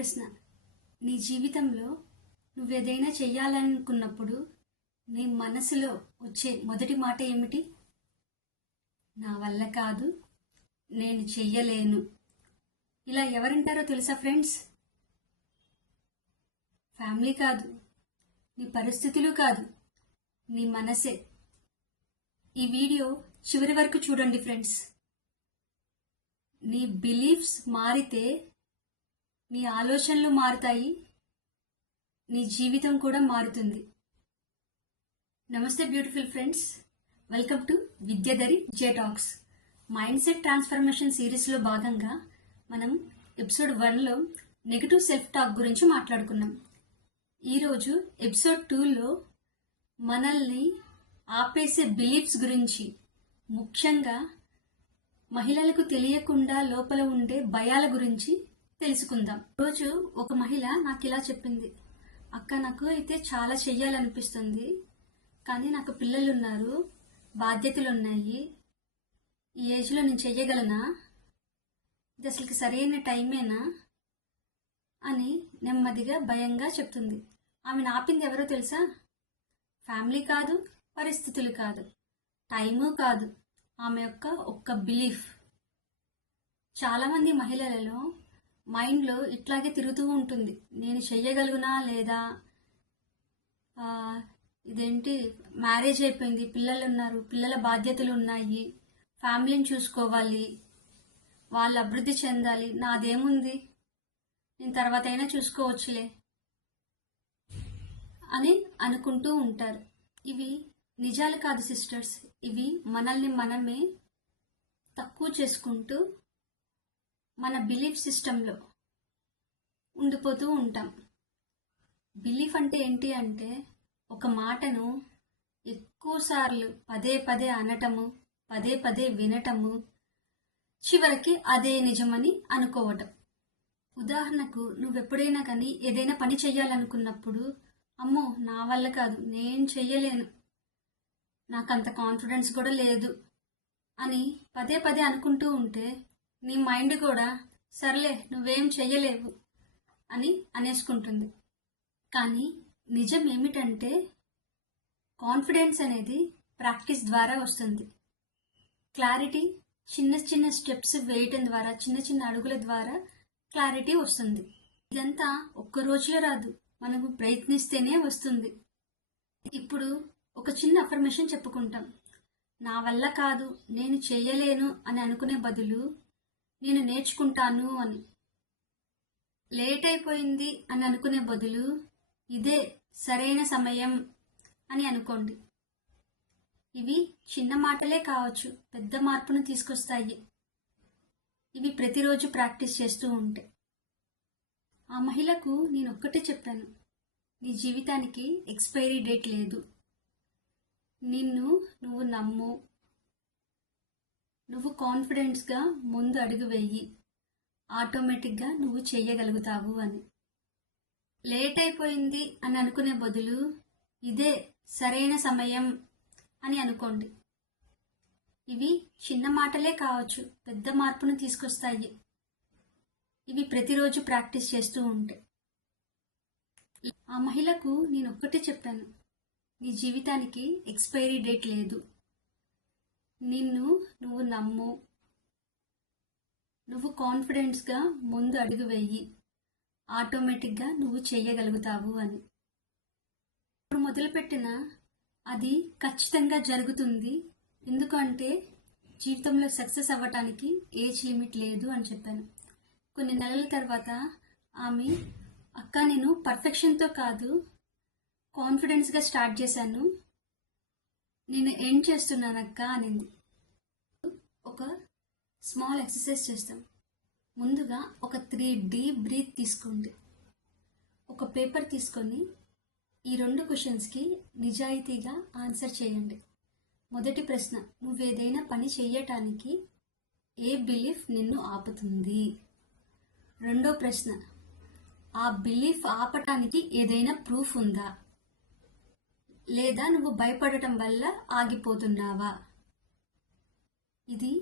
ప్రశ్న. నీ జీవితంలో నువ్వేదైనా చెయ్యాలనుకున్నప్పుడు నీ మనసులో వచ్చే మొదటి మాట ఏమిటి? నా వల్ల కాదు, నేను చెయ్యలేను. ఇలా ఎవరంటారో తెలుసా ఫ్రెండ్స్? ఫ్యామిలీ కాదు, నీ పరిస్థితులు కాదు, నీ మనసే. ఈ వీడియో చివరి వరకు చూడండి ఫ్రెండ్స్. నీ బిలీఫ్స్ మారితే నీ ఆలోచనలు మారుతాయి, నీ జీవితం కూడా మారుతుంది. నమస్తే beautiful friends, welcome to Vidyadhari J talks. Mind set transformation సిరీస్లో భాగంగా మనం ఎపిసోడ్ 1లో నెగటివ్ సెల్ఫ్ టాక్ గురించి మాట్లాడుకున్నాం. ఈరోజు ఎపిసోడ్ 2లో మనల్ని ఆపేసే బిలీఫ్స్ గురించి, ముఖ్యంగా మహిళలకు తెలియకుండా లోపల ఉండే భయాల గురించి తెలుసుకుందాం. రోజు ఒక మహిళ నాకు ఇలా చెప్పింది, అక్క నాకు అయితే చాలా చెయ్యాలనిపిస్తుంది, కానీ నాకు పిల్లలు ఉన్నారు, బాధ్యతలు ఉన్నాయి, ఈ ఏజ్లో నేను చెయ్యగలనా, ఇది అసలుకి సరైన టైమేనా అని నెమ్మదిగా భయంగా చెప్తుంది. ఆమెను ఆపింది ఎవరో తెలుసా? ఫ్యామిలీ కాదు, పరిస్థితులు కాదు, టైము కాదు, ఆమె యొక్క ఒక్క బిలీఫ్. చాలామంది మహిళలలో మైండ్లో ఇట్లాగే తిరుగుతూ ఉంటుంది, నేను చెయ్యగలుగునా లేదా, ఇదేంటి మ్యారేజ్ అయిపోయింది, పిల్లలు ఉన్నారు, పిల్లల బాధ్యతలు ఉన్నాయి, ఫ్యామిలీని చూసుకోవాలి, వాళ్ళు అభివృద్ధి చెందాలి, నాదేముంది, నేను తర్వాత అయినా చూసుకోవచ్చులే అని అనుకుంటూ ఉంటారు. ఇవి నిజాలు కాదు సిస్టర్స్, ఇవి మనల్ని మనమే తక్కువ చేసుకుంటూ మన బిలీఫ్ సిస్టంలో ఉండిపోతూ ఉంటాం. బిలీఫ్ అంటే ఏంటి అంటే, ఒక మాటను ఎక్కువసార్లు పదే పదే అనటము, పదే పదే వినటము, చివరికి అదే నిజమని అనుకోవటం. ఉదాహరణకు, నువ్వెప్పుడైనా కానీ ఏదైనా పని చెయ్యాలనుకున్నప్పుడు, అమ్మో నా వల్ల కాదు, నేను చెయ్యలేను, నాకంత కాన్ఫిడెన్స్ కూడా లేదు అని పదే పదే అనుకుంటూ ఉంటే నీ మైండ్ కూడా సర్లే నువ్వేం చెయ్యలేవు అని అనేసుకుంటుంది. కానీ నిజం ఏమిటంటే, కాన్ఫిడెన్స్ అనేది ప్రాక్టీస్ ద్వారా వస్తుంది. క్లారిటీ చిన్న చిన్న స్టెప్స్ వేయటం ద్వారా, చిన్న చిన్న అడుగుల ద్వారా క్లారిటీ వస్తుంది. ఇదంతా ఒక్క రోజులో రాదు, మనము ప్రయత్నిస్తేనే వస్తుంది. ఇప్పుడు ఒక చిన్న అఫర్మేషన్ చెప్పుకుంటాం. నా వల్ల కాదు, నేను చెయ్యలేను అని అనుకునే బదులు నేను నేర్చుకుంటాను అని, లేట్ అయిపోయింది అని అనుకునే బదులు ఇదే సరైన సమయం అని అనుకోండి. ఇవి చిన్న మాటలే కావచ్చు, పెద్ద మార్పును తీసుకొస్తాయి. ఇవి ప్రతిరోజు ప్రాక్టీస్ చేస్తూ ఉంటే. ఆ మహిళకు నేను ఒక్కటే చెప్పాను, నీ జీవితానికి ఎక్స్పైరీ డేట్ లేదు, నిన్ను నువ్వు నమ్ము, నువ్వు కాన్ఫిడెన్స్గా ముందు అడుగు వెయ్యి, ఆటోమేటిక్గా నువ్వు చెయ్యగలుగుతావు అని. లేట్ అయిపోయింది అని అనుకునే బదులు ఇదే సరైన సమయం అని అనుకోండి. ఇవి చిన్న మాటలే కావచ్చు, పెద్ద మార్పును తీసుకొస్తాయి. ఇవి ప్రతిరోజు ప్రాక్టీస్ చేస్తూ ఉంటే. ఆ మహిళకు నేను ఒక్కటే చెప్పాను, నీ జీవితానికి ఎక్స్పైరీ డేట్ లేదు, నిన్ను నువ్వు నమ్ము, నువ్వు కాన్ఫిడెన్స్గా ముందు అడుగు వెయ్యి, ఆటోమేటిక్గా నువ్వు చెయ్యగలుగుతావు అని. ఇప్పుడు మొదలుపెట్టిన అది ఖచ్చితంగా జరుగుతుంది. ఎందుకంటే జీవితంలో సక్సెస్ అవ్వటానికి ఏజ్ లిమిట్ లేదు అని చెప్పాను. కొన్ని నెలల తర్వాత ఆమె, అక్క నేను పర్ఫెక్షన్తో కాదు, కాన్ఫిడెన్స్గా స్టార్ట్ చేశాను, నేను ఏం చేస్తున్నానక్క అనింది. ఒక స్మాల్ ఎక్సర్సైజ్ చేస్తాం. ముందుగా ఒక 3 డీప్ బ్రీత్ తీసుకోండి. ఒక పేపర్ తీసుకొని ఈ 2 క్వశ్చన్స్కి నిజాయితీగా ఆన్సర్ చేయండి. మొదటి ప్రశ్న, నువ్వేదైనా పని చెయ్యటానికి ఏ బిలీఫ్ నిన్ను ఆపుతుంది? రెండో ప్రశ్న, ఆ బిలీఫ్ ఆపటానికి ఏదైనా ప్రూఫ్ ఉందా, లేదా నువ్వు భయపడటం వల్ల ఆగిపోతున్నావా? ఇది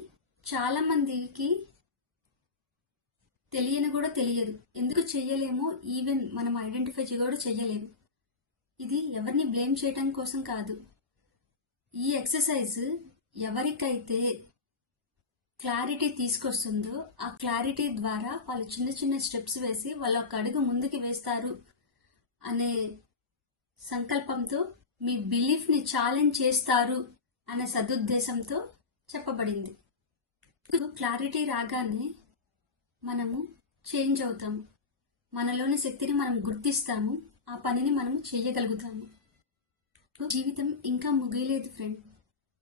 చాలామందికి తెలియని కూడా తెలియదు. ఎందుకు చెయ్యలేమో ఈవెన్ మనం ఐడెంటిఫై కూడా చెయ్యలేము. ఇది ఎవరిని బ్లేమ్ చేయటం కోసం కాదు. ఈ ఎక్సర్సైజ్ ఎవరికైతే క్లారిటీ తీసుకొస్తుందో ఆ క్లారిటీ ద్వారా వాళ్ళు చిన్న చిన్న స్టెప్స్ వేసి వాళ్ళు ఒక అడుగు ముందుకు వేస్తారు అనే సంకల్పంతో, మీ బిలీఫ్ని ఛాలెంజ్ చేస్తారు అనే సదుద్దేశంతో చెప్పబడింది. క్లారిటీ రాగానే మనము చేంజ్ అవుతాము, మనలోని శక్తిని మనం గుర్తిస్తాము, ఆ పనిని మనం చేయగలుగుతాము. జీవితం ఇంకా ముగియలేదు ఫ్రెండ్,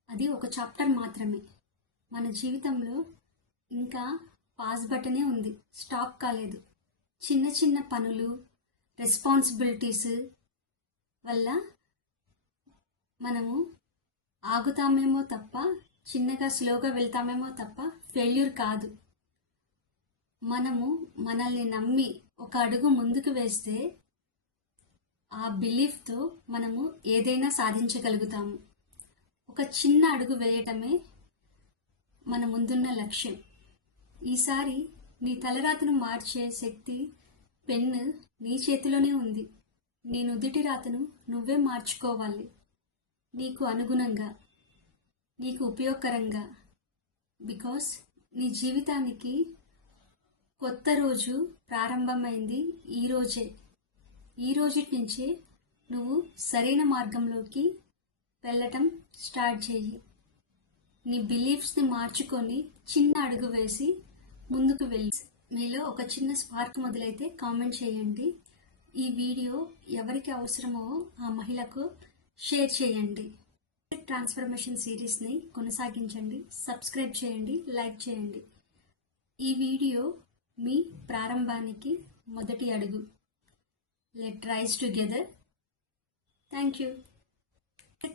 అది ఒక చాప్టర్ మాత్రమే. మన జీవితంలో ఇంకా పాస్ బటనే ఉంది, స్టాప్ కాలేదు. చిన్న చిన్న పనులు, రెస్పాన్సిబిలిటీస్ వల్ల మనము ఆగుతామేమో తప్ప, చిన్నగా స్లోగా వెళ్తామేమో తప్ప ఫెయిల్యూర్ కాదు. మనము మనల్ని నమ్మి ఒక అడుగు ముందుకు వేస్తే ఆ బిలీఫ్తో మనము ఏదైనా సాధించగలుగుతాము. ఒక చిన్న అడుగు వేయటమే మన ముందున్న లక్ష్యం. ఈసారి నీ తలరాతను మార్చే శక్తి పెన్ను నీ చేతిలోనే ఉంది. నీ నుదిటి రాతను నువ్వే మార్చుకోవాలి, నీకు అనుగుణంగా, నీకు ఉపయోగకరంగా. బికాస్ నీ జీవితానికి కొత్త రోజు ప్రారంభమైంది ఈరోజే. ఈ రోజుటి నుంచే నువ్వు సరైన మార్గంలోకి వెళ్ళటం స్టార్ట్ చేయి. నీ బిలీఫ్స్ని మార్చుకొని చిన్న అడుగు వేసి ముందుకు వెళ్ళి, మీలో ఒక చిన్న స్పార్క్ మొదలైతే కామెంట్ చేయండి. ఈ వీడియో ఎవరికి అవసరమో ఆ మహిళకు షేర్ చేయండి. ట్రాన్స్ఫర్మేషన్ సిరీస్ని కొనసాగించండి, సబ్స్క్రైబ్ చేయండి, లైక్ చేయండి. ఈ వీడియో మీ ప్రారంభానికి మొదటి అడుగు. Let rise together. Thank you.